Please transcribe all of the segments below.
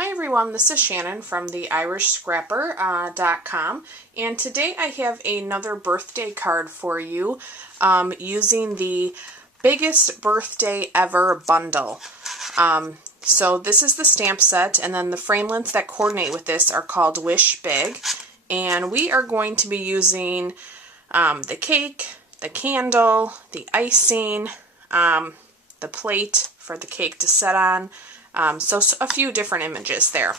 Hi everyone, this is Shannon from the IrishScrapper.com, and today I have another birthday card for you using the Biggest Birthday Ever bundle. So this is the stamp set, and then the framelits that coordinate with this are called Wish Big, and we are going to be using the cake, the candle, the icing, the plate for the cake to set on. So a few different images there.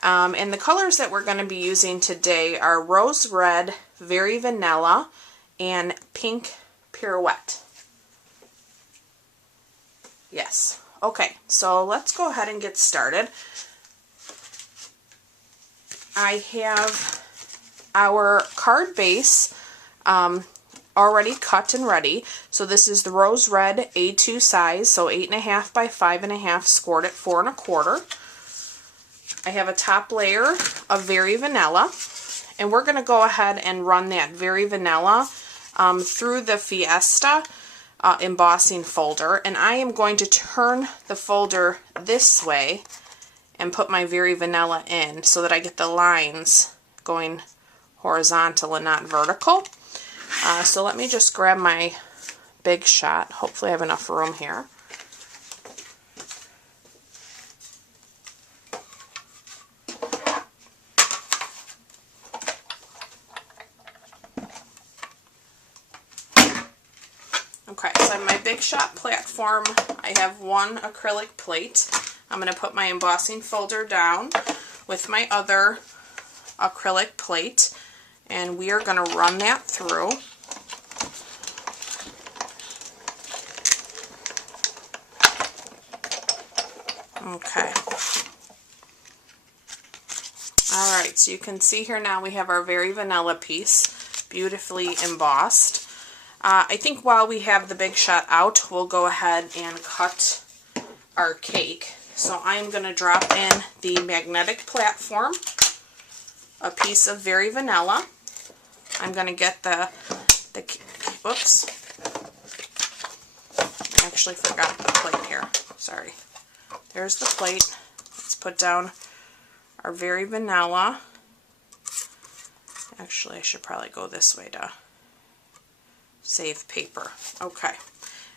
And the colors that we're going to be using today are Rose Red, Very Vanilla, and Pink Pirouette. Yes. Okay, so let's go ahead and get started. I have our card base already cut and ready. So this is the Rose Red A2 size, so 8.5 by 5.5, scored at 4 1/4. I have a top layer of Very Vanilla, and we're going to go ahead and run that Very Vanilla through the Fiesta embossing folder, and I am going to turn the folder this way and put my Very Vanilla in so that I get the lines going horizontal and not vertical. So let me just grab my Big Shot. Hopefully I have enough room here. Okay, so I have my Big Shot platform. I have one acrylic plate. I'm going to put my embossing folder down with my other acrylic plate, and we are going to run that through. Okay. Alright, so you can see here now we have our Very Vanilla piece, beautifully embossed. I think while we have the Big Shot out, we'll go ahead and cut our cake. So I'm going to drop in the magnetic platform, a piece of Very Vanilla. I'm going to get whoops, I actually forgot the plate here, sorry. There's the plate. Let's put down our Very Vanilla. Actually, I should probably go this way to save paper. Okay.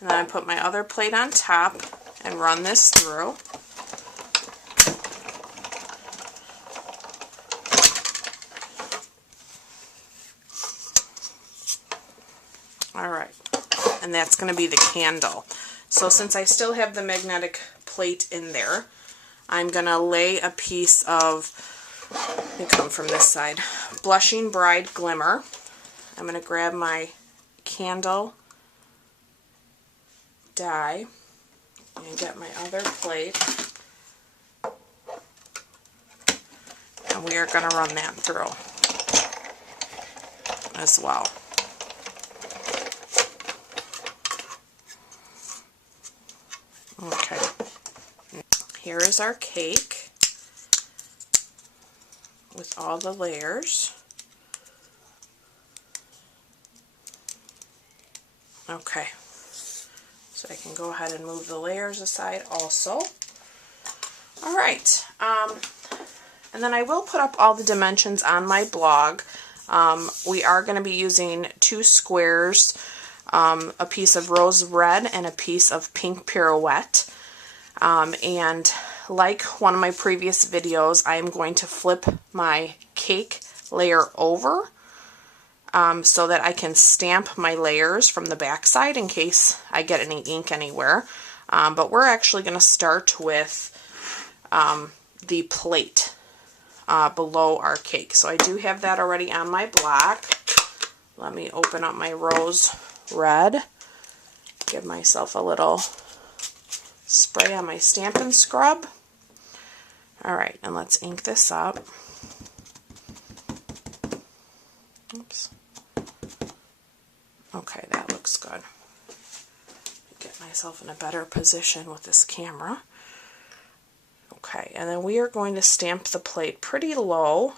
And then I put my other plate on top and run this through. Alright. And that's going to be the candle. So since I still have the magnetic plate in there, I'm going to lay a piece of, let me come from this side, Blushing Bride Glimmer. I'm going to grab my candle die and get my other plate, and we are going to run that through as well. Okay, here is our cake with all the layers. Okay, so I can go ahead and move the layers aside also. Alright, and then I will put up all the dimensions on my blog. We are going to be using 2 squares, a piece of Rose Red and a piece of Pink Pirouette. And like one of my previous videos, I am going to flip my cake layer over so that I can stamp my layers from the back side in case I get any ink anywhere. But we're actually going to start with the plate below our cake. So I do have that already on my block. Let me open up my Rose Red, give myself a little spray on my Stampin' Scrub. Alright, and let's ink this up. Oops. Okay, that looks good. Get myself in a better position with this camera. Okay, and then we are going to stamp the plate pretty low.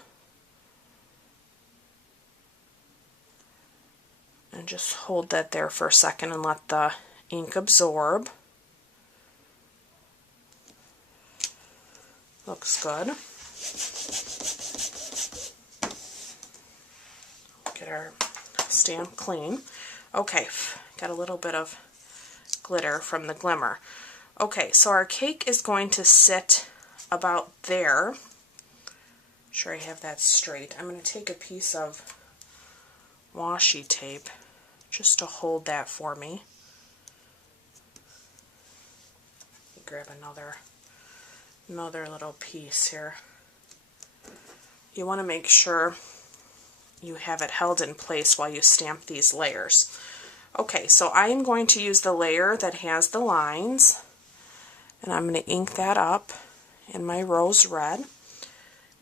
And just hold that there for a second and let the ink absorb. Looks good. Get our stamp clean. Okay, got a little bit of glitter from the glimmer. Okay, so our cake is going to sit about there. Sure I have that straight. I'm going to take a piece of washi tape just to hold that for me. Grab another little piece here. You want to make sure you have it held in place while you stamp these layers. Okay, so I am going to use the layer that has the lines, and I'm going to ink that up in my rose red,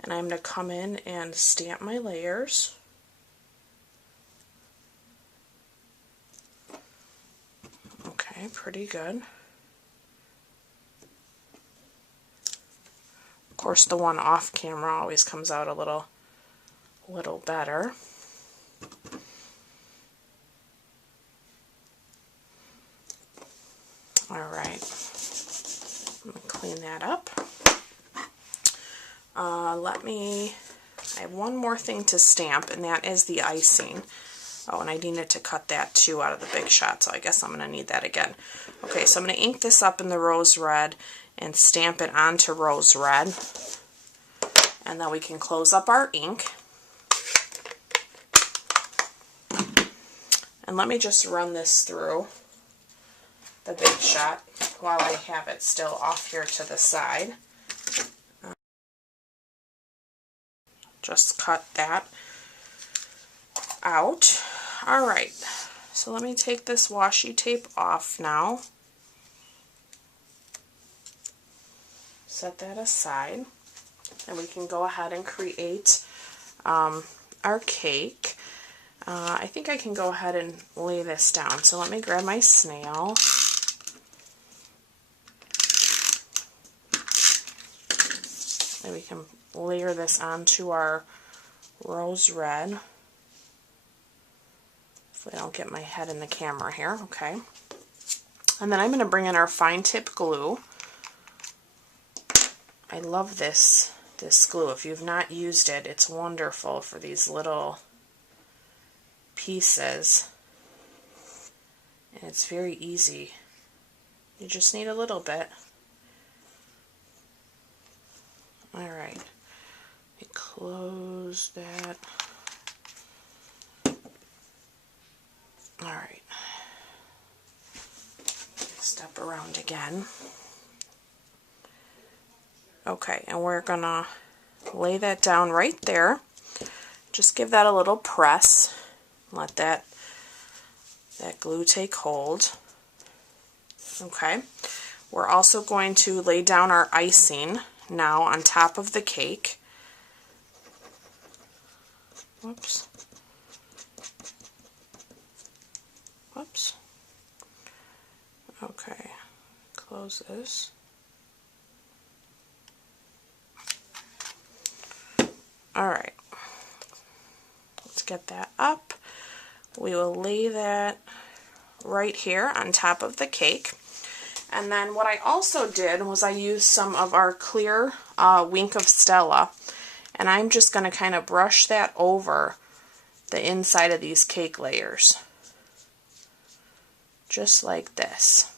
and I'm going to come in and stamp my layers. Okay, pretty good. Of course, the one off camera always comes out a little better. All right, I'm going to clean that up. I have one more thing to stamp, and that is the icing. Oh, and I needed to cut that too out of the Big Shot, so I guess I'm going to need that again. Okay, so I'm going to ink this up in the rose red and stamp it onto rose red. And then we can close up our ink. And let me just run this through the Big Shot while I have it still off here to the side. Just cut that out. Alright, so let me take this washi tape off now. Set that aside. And we can go ahead and create our cake. I think I can go ahead and lay this down. So let me grab my snail. And we can layer this onto our rose red. Hopefully I don't get my head in the camera here. Okay. And then I'm going to bring in our fine tip glue. I love this glue. If you've not used it, it's wonderful for these little pieces. And it's very easy. You just need a little bit. Alright. Let me close that. Alright. Step around again. Okay, and we're gonna lay that down right there. Just give that a little press. Let that glue take hold. Okay, we're also going to lay down our icing now on top of the cake. Whoops. Whoops. Okay, close this. Alright, let's get that up. We will lay that right here on top of the cake. And then what I also did was I used some of our clear Wink of Stella, and I'm just going to kind of brush that over the inside of these cake layers. Just like this.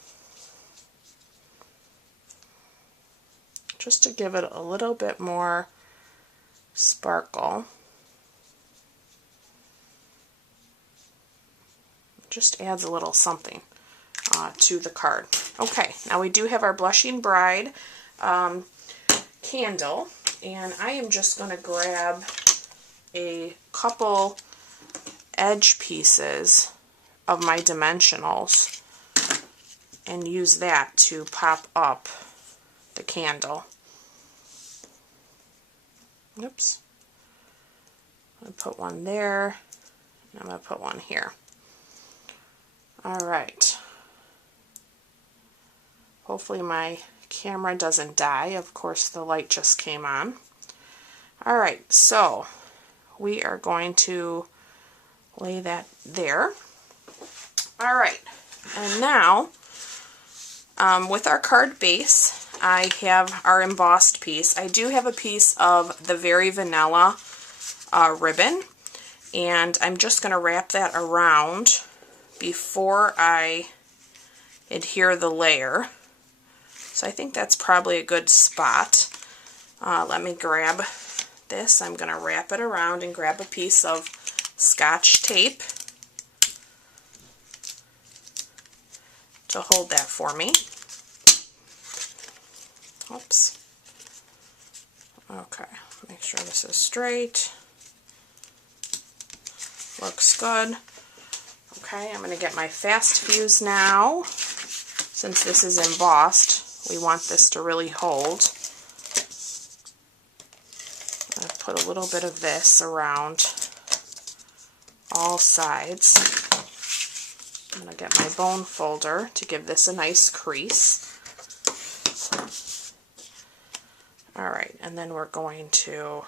Just to give it a little bit more sparkle. Just adds a little something to the card. Okay, now we do have our Blushing Bride candle, and I am just going to grab a couple edge pieces of my dimensionals and use that to pop up the candle. Oops. I'm going to put one there, and I'm going to put one here. Alright. Hopefully my camera doesn't die. Of course, the light just came on. Alright, so we are going to lay that there. Alright, and now with our card base, I have our embossed piece. I do have a piece of the Very Vanilla ribbon, and I'm just going to wrap that around before I adhere the layer. So I think that's probably a good spot. Let me grab this. I'm going to wrap it around and grab a piece of Scotch tape to hold that for me. Oops. Okay, make sure this is straight. Looks good. Okay, I'm going to get my fast fuse now. Since this is embossed, we want this to really hold. I'll put a little bit of this around all sides. I'm going to get my bone folder to give this a nice crease. Alright, and then we're going to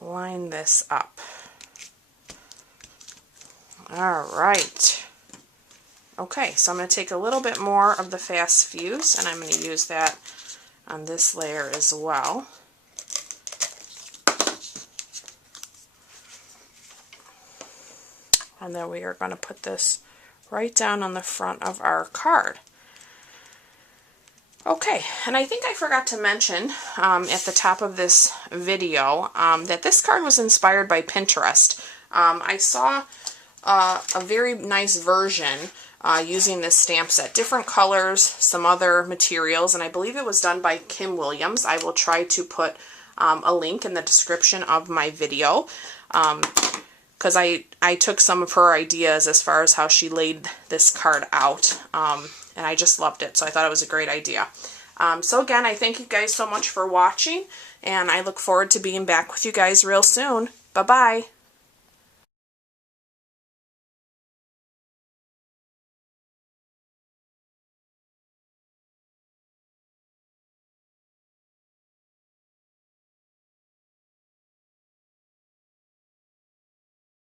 line this up. Alright. Okay, so I'm going to take a little bit more of the fast fuse, and I'm going to use that on this layer as well. And then we are going to put this right down on the front of our card. Okay, and I think I forgot to mention at the top of this video that this card was inspired by Pinterest. I saw a very nice version using this stamp set, different colors, some other materials, and I believe it was done by Kim Williams. I will try to put a link in the description of my video because I took some of her ideas as far as how she laid this card out. And I just loved it, so I thought it was a great idea. So again, I thank you guys so much for watching, and I look forward to being back with you guys real soon. Bye-bye.